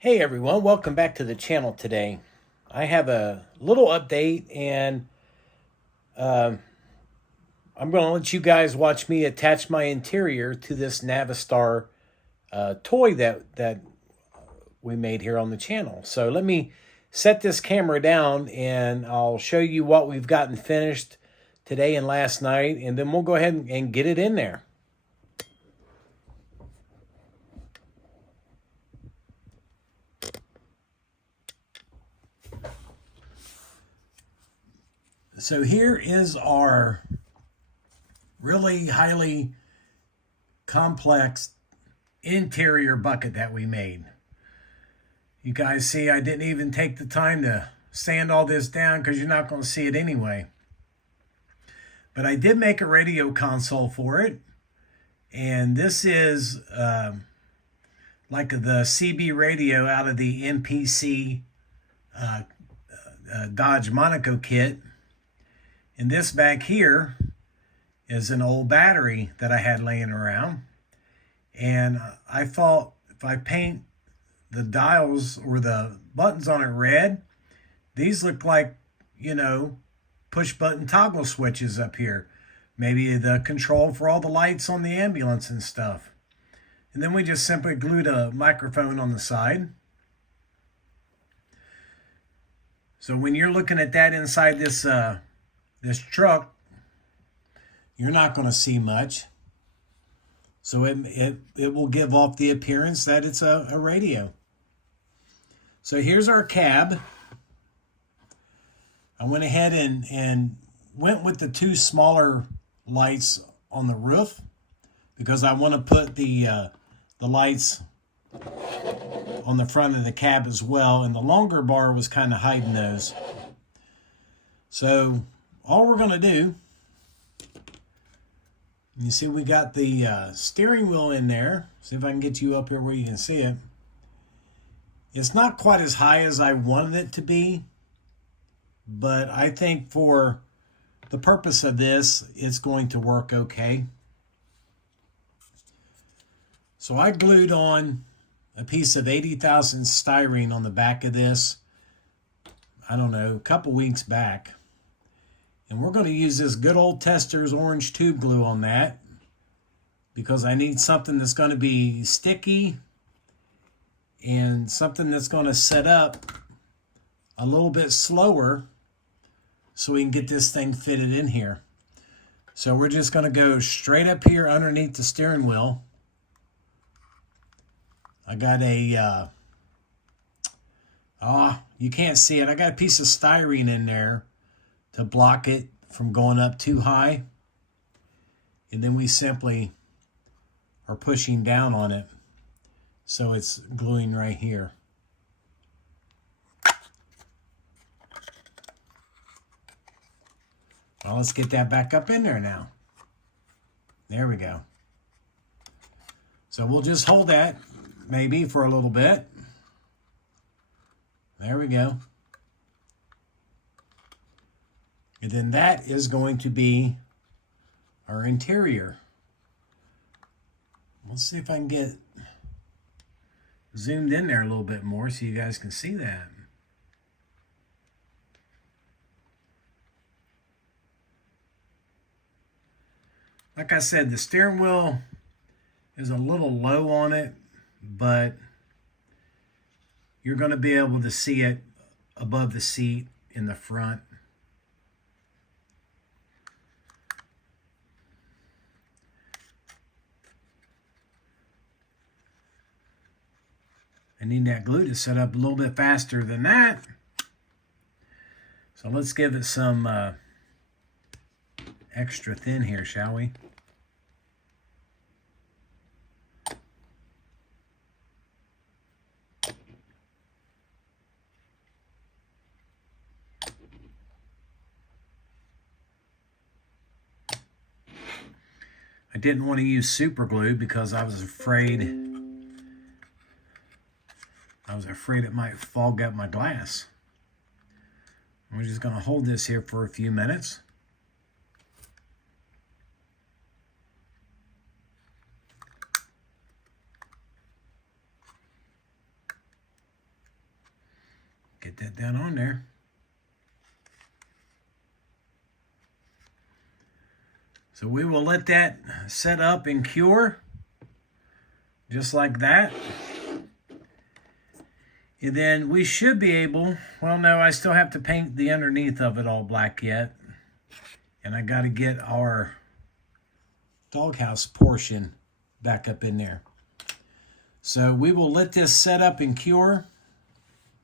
Hey everyone, welcome back to the channel today. I have a little update and I'm going to let you guys watch me attach my interior to this Navistar toy that we made here on the channel. So let me set this camera down and I'll show you what we've gotten finished today and last night, and then we'll go ahead and get it in there. So here is our really highly complex interior bucket that we made. You guys see I didn't even take the time to sand all this down because you're not going to see it anyway. But I did make a radio console for it. And this is like the CB radio out of the MPC Dodge Monaco kit. And this back here is an old battery that I had laying around. And I thought if I paint the dials or the buttons on it red, these look like, push button toggle switches up here. Maybe the control for all the lights on the ambulance and stuff. And then we just simply glued a microphone on the side. So when you're looking at that inside this truck, you're not going to see much. So it will give off the appearance that it's a radio. So here's our cab. I went ahead and went with the two smaller lights on the roof because I want to put the lights on the front of the cab as well, and the longer bar was kind of hiding those. So all we're going to do, you see we got the steering wheel in there. See if I can get you up here where you can see it. It's not quite as high as I wanted it to be, but I think for the purpose of this, it's going to work okay. So I glued on a piece of 80,000 styrene on the back of this, I don't know, a couple weeks back. And we're going to use this good old Testors orange tube glue on that because I need something that's going to be sticky and something that's going to set up a little bit slower so we can get this thing fitted in here. So we're just going to go straight up here underneath the steering wheel. I got a, you can't see it. I got a piece of styrene in there to block it from going up too high. And then we simply are pushing down on it. So it's gluing right here. Well, let's get that back up in there now. There we go. So we'll just hold that maybe for a little bit. There we go. And then that is going to be our interior. Let's see if I can get zoomed in there a little bit more so you guys can see that. Like I said, the steering wheel is a little low on it, but you're going to be able to see it above the seat in the front. I need that glue to set up a little bit faster than that. So let's give it some extra thin here, shall we? I didn't want to use super glue because I was afraid it might fog up my glass. We're just going to hold this here for a few minutes. that down on there. So we will let that set up and cure, just like that. And then we should be able, well, no, I still have to paint the underneath of it all black yet. And I got to get our doghouse portion back up in there. So we will let this set up and cure,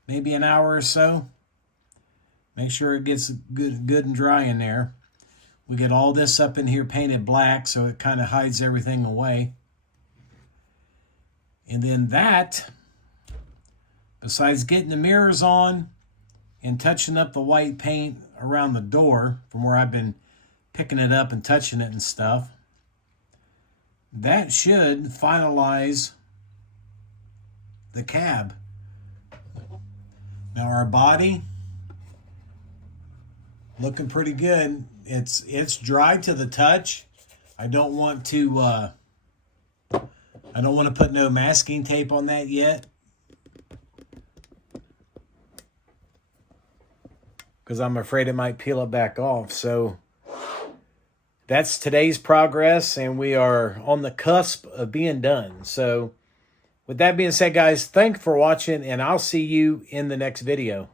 maybe an hour or so. Make sure it gets good and dry in there. We get all this up in here painted black so it kind of hides everything away. And then that, besides getting the mirrors on and touching up the white paint around the door from where I've been picking it up and touching it and stuff, that should finalize the cab. Now our body, looking pretty good. It's dry to the touch. I don't want to put no masking tape on that yet, because I'm afraid it might peel it back off. So that's today's progress, and we are on the cusp of being done. So with that being said, guys, thanks for watching, and I'll see you in the next video.